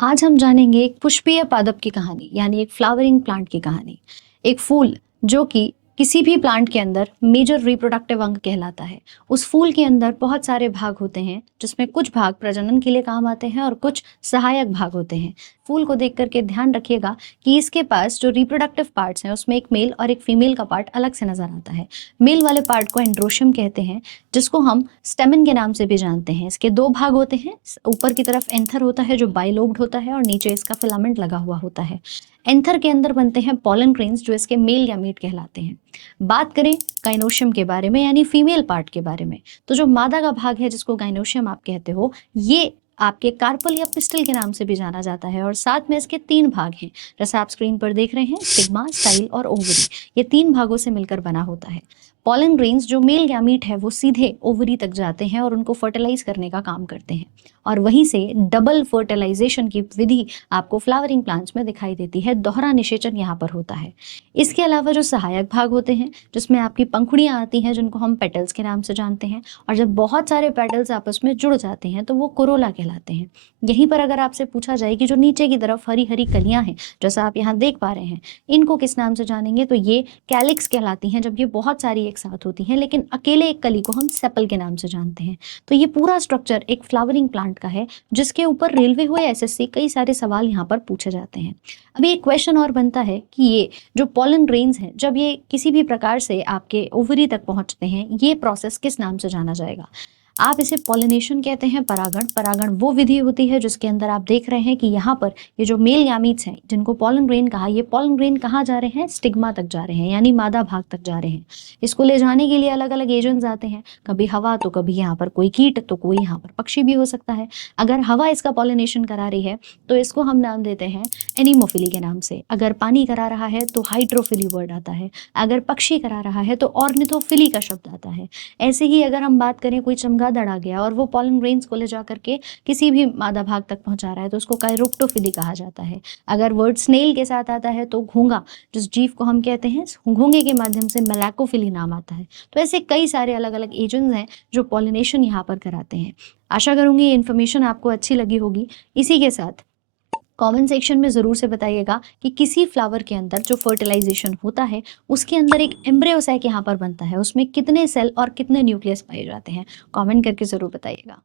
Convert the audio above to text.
आज हम जानेंगे एक पुष्पीय पादप की कहानी यानी एक फ्लावरिंग प्लांट की कहानी। एक फूल जो कि किसी भी प्लांट के अंदर मेजर रिप्रोडक्टिव अंग कहलाता है। उस फूल के अंदर बहुत सारे भाग होते हैं जिसमें कुछ भाग प्रजनन के लिए काम आते हैं और कुछ सहायक भाग होते हैं। फूल को देख करके ध्यान रखिएगा कि इसके पास जो रिप्रोडक्टिव पार्ट्स हैं उसमें एक मेल और एक फीमेल का पार्ट अलग से नजर आता है। मेल वाले पार्ट को एंड्रोशियम कहते हैं, जिसको हम स्टेमन के नाम से भी जानते हैं। इसके दो भाग होते हैं, ऊपर की तरफ एंथर होता है जो बाइलोब्ड होता है और नीचे इसका फिलामेंट लगा हुआ होता है। एंथर के अंदर बनते हैं पॉलन ग्रेन्स जो इसके मेल या मीट कहलाते हैं। बात करें गाइनोशियम के बारे में यानी फीमेल पार्ट के बारे में, तो जो मादा का भाग है जिसको गाइनोशियम आप कहते हो, ये आपके कार्पल या पिस्टल के नाम से भी जाना जाता है और साथ में इसके तीन भाग हैं जैसे आप स्क्रीन पर देख रहे हैं, स्टिग्मा, स्टाइल और ओवरी। ये तीन भागों से मिलकर बना होता है। पॉलन ग्रेन्स जो मेल गैमीट है वो सीधे ओवरी तक जाते हैं और उनको फर्टिलाइज करने का काम करते हैं और वहीं से डबल फर्टिलाइजेशन की विधि आपको फ्लावरिंग प्लांट्स में दिखाई देती है। दोहरा निषेचन यहाँ पर होता है। इसके अलावा जो सहायक भाग होते हैं जिसमें आपकी पंखुड़ियाँ आती हैं जिनको हम पेटल्स के नाम से जानते हैं, और जब बहुत सारे पेटल्स आपस में जुड़ जाते हैं तो वो कोरोला कहलाते हैं। यहीं पर अगर आपसे पूछा जाए कि जो नीचे की तरफ हरी हरी कलियां हैं जैसा आप यहाँ देख पा रहे हैं, इनको किस नाम से जानेंगे, तो ये कैलिक्स कहलाती हैं जब ये बहुत सारी एक साथ होती हैं, लेकिन अकेले एक कली को हम सेपल के नाम से जानते हैं। तो ये पूरा स्ट्रक्चर एक फ्लावरिंग प्लांट का है जिसके ऊपर रेलवे हो या एसएससी कई सारे सवाल यहाँ पर पूछे जाते हैं। अभी एक क्वेश्चन और बनता है कि ये जो पॉलन ग्रेन्स हैं जब ये किसी भी प्रकार से आपके ओवरी तक पहुंचते हैं, ये प्रोसेस किस नाम से जाना जाएगा। आप इसे पॉलिनेशन कहते हैं, परागण। परागण वो विधि होती है जिसके अंदर आप देख रहे हैं कि यहाँ पर ये जो मेल गैमीट्स हैं जिनको पॉलन ग्रेन कहा, ये पॉलन ग्रेन कहाँ जा रहे हैं, स्टिग्मा तक जा रहे हैं यानी मादा भाग तक जा रहे हैं। इसको ले जाने के लिए अलग अलग एजेंट्स आते हैं, कभी हवा तो कभी यहाँ पर कोई कीट तो कोई यहाँ पर पक्षी भी हो सकता है। अगर हवा इसका पॉलिनेशन करा रही है तो इसको हम नाम देते हैं एनीमोफिली के नाम से। अगर पानी करा रहा है तो हाइड्रोफिली वर्ड आता है। अगर पक्षी करा रहा है तो ऑर्निथोफिली का शब्द आता है। ऐसे ही अगर हम बात करें कोई चमगादड़ आ गया और वो पॉलन ग्रेन्स को ले जा करके किसी भी मादा भाग तक पहुंचा रहा है तो उसको काइरोप्टोफिली कहा जाता है। अगर वर्ड स्नेल के साथ आता है तो घोंगा, जिस जीव को हम कहते हैं, घोंगे के माध्यम से मेलाकोफिली नाम आता है। तो ऐसे कई सारे अलग अलग एजेंट्स हैं जो पॉलिनेशन यहाँ पर कराते हैं। आशा करूंगी ये इन्फॉर्मेशन आपको अच्छी लगी होगी। इसी के साथ कमेंट सेक्शन में ज़रूर से बताइएगा कि किसी फ्लावर के अंदर जो फर्टिलाइजेशन होता है उसके अंदर एक एम्ब्रियो सैक यहाँ पर बनता है, उसमें कितने सेल और कितने न्यूक्लियस पाए जाते हैं। कमेंट करके ज़रूर बताइएगा।